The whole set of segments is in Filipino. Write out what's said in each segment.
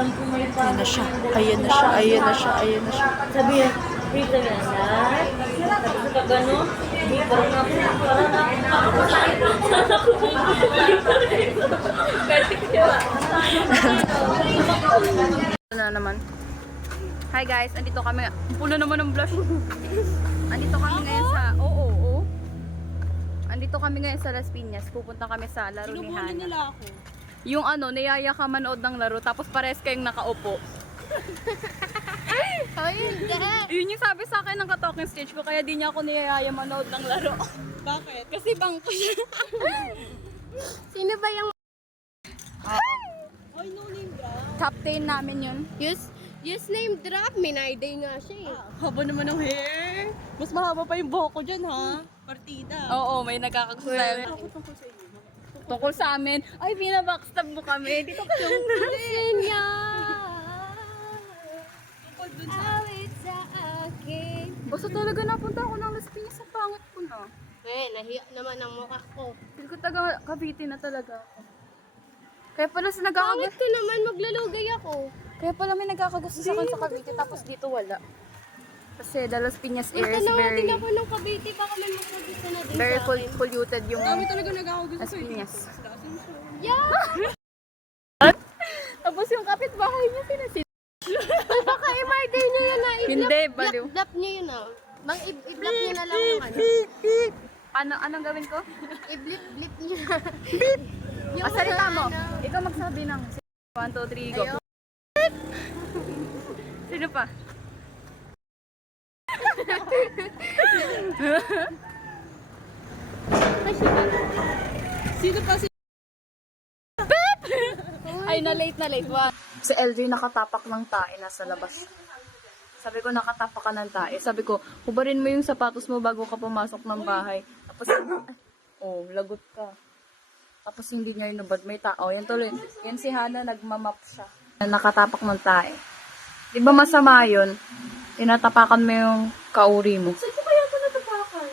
alam ko may pa. Ayan na siya. Ayan na siya. Ayan na siya. Ayan na siya. Sabi niya, dito na yan. Tapos sa gano'n, hindi parang ako. Na naman. Hi guys, andito kami. Puno naman ng blush. Andito kami ngayon sa... Oo. Andito kami ngayon sa Las Piñas. Pupunta kami sa laro ni Hana. Nila ako. Yung ano, niyaya ka manood ng laro tapos pares kayong nakaupo. Yun yung sabi sa akin ng ka-talking stage ko kaya di niya ako niyaya manood ng laro. Bakit? Kasi bangko siya. Sino ba yung Ay, no name drop. Captain namin yun. use name drop? Minayday nga siya eh. Haba naman ng hair. Mas mahaba pa yung buhok ko dyan, ha? Partida. Oo, may nagkakagusto sa'yo. Ako tungkol sa inyo. Tungkol sa amin, ay binabackstab mo kami. Dito ka Senya! Tungkol dun sa... Awit sa akin. Basta talaga napunta ako ng Las Piñas sa pangit ko na. Nahiya naman ang mukha ko. Feel ko taga Cavite na talaga ako. Kaya pala sa Pangit nagkakagusto. ko naman, maglalugay ako. Kaya pala may nagkakagusto sa akin sa Cavite tapos dito wala. Kasi the Las Piñas air is Punta naman din very ako ng Cavite, baka man magkagusto na din very sa akin. polluted yung Dami talaga nag-ako Las sa Piñas. Yeah! Tapos yung kapitbahay niya sinasin. Baka i-murder niyo yun na. Hindi, baliw. I-block niyo yun ah. I-block niyo na lang yung ano. Anong gawin ko? I-blip niyo na. O salita mo. Ikaw magsabi ng 1, 2, 3, go. Sino pa? Sino pa si... Ay, na late. Si LJ nakatapak ng tae nasa labas. Sabi ko, nakatapak ka ng tae. Sabi ko, hubarin mo yung sapatos mo bago ka pumasok ng bahay. Tapos, lagot ka. Tapos hindi niya inubad. May tao. Yan tuloy. Yan si Hana, nagmamap siya. Nakatapak ng tae. Di ba masama yun? Tinatapakan mo yung kauri mo. Saan ko kaya ito natapakan?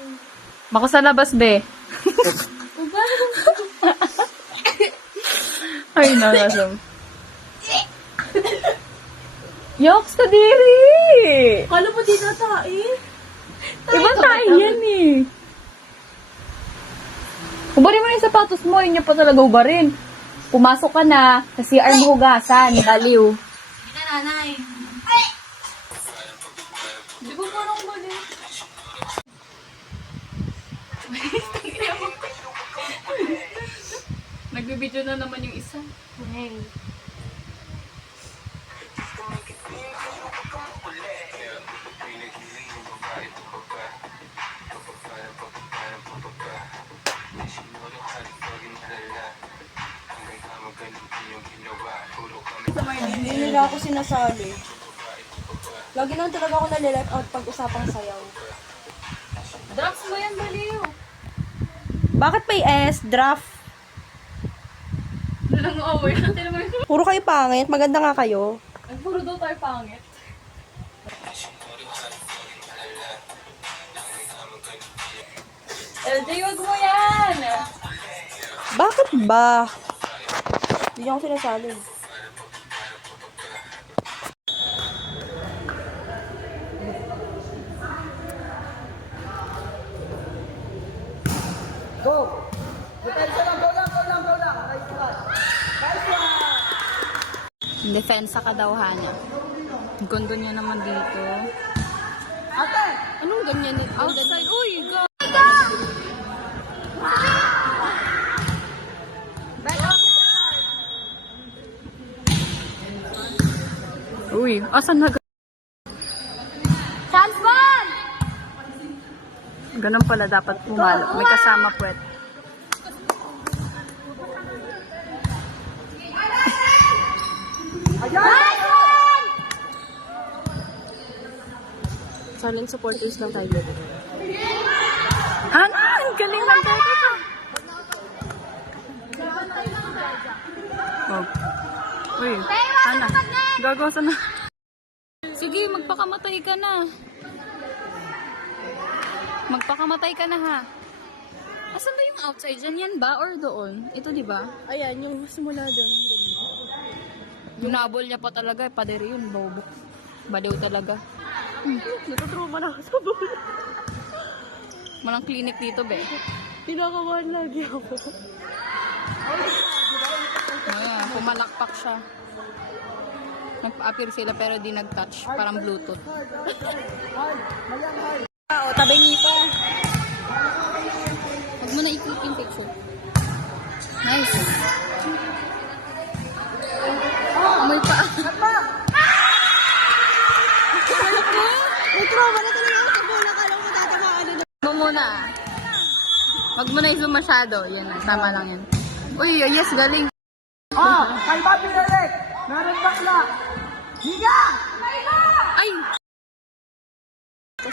Baka sa labas, be. Ay, nakasam. Yoks, kadiri! Kala mo di na tae? Ibang tayo yan eh. Hubarin mo yung sapatos mo, yun yung pa talaga hubarin. Pumasok ka na, sa CR mo hugasan, baliw. Hindi na, nanay. Di ba parang mali? Nagbibideo na naman yung isa. Hindi nila ako sinasali. Lagi lang talaga ako nalilike out pag usapang sayaw. Drops mo yan, baliw. Bakit may S? Draft? Nalang over. Puro kayo pangit. Maganda nga kayo. Ang puro daw tayo pangit. LJ, wag mo yan! Bakit ba? Hindi niya ako sinasali. Defensa ka daw, Hana. Ang gondo niya naman dito. Ate! Anong ganyan nito? Outside. Uy, go! Uy, asan na? Chance one! Ganun pala dapat pumalo. May kasama puwet. Silent supporters lang tayo. Hana, ang galing ng bata ko. Oh. Uy, Hana. Gagawa na. Sige, magpakamatay ka na. Magpakamatay ka na ha. Asan ba yung outside? Yan ba or doon? Ito di ba? Ayan, yung simula doon. Hinabol niya pa talaga, padiri yun, bobo. Baliw talaga. Natutruma na ako sa bola. Walang clinic dito, be. Pinakawan lagi ako. Ayan, pumalakpak siya. Nag-appear sila pero di nag-touch. Parang Bluetooth. O, tabi nito. Huwag mo na i-click yung picture. Nice. Amoy pa. May trauma na talaga ako sa bola. Kala ko tatamaan na. Mo muna. Huwag mo na i-zoom masyado. Yan na, tama lang yan. Uy, yes, galing. Kay Papi Derek! Meron bakla! Higa! Ay!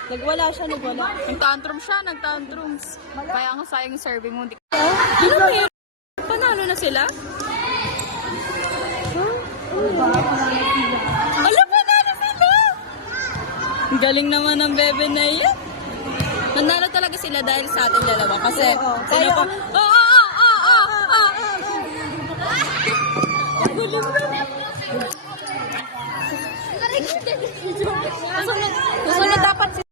Nagwala siya, nagwala. Nag-tantrum siya, nag-tantrums. Kaya nga sayang yung serving mo. Ano mo yun? Panalo na sila? Alam, panalo sila! Ang galing naman ng bebe na yan. Nanalo talaga sila dahil sa ating dalawa. Kasi, sino pa? Ang galing naman!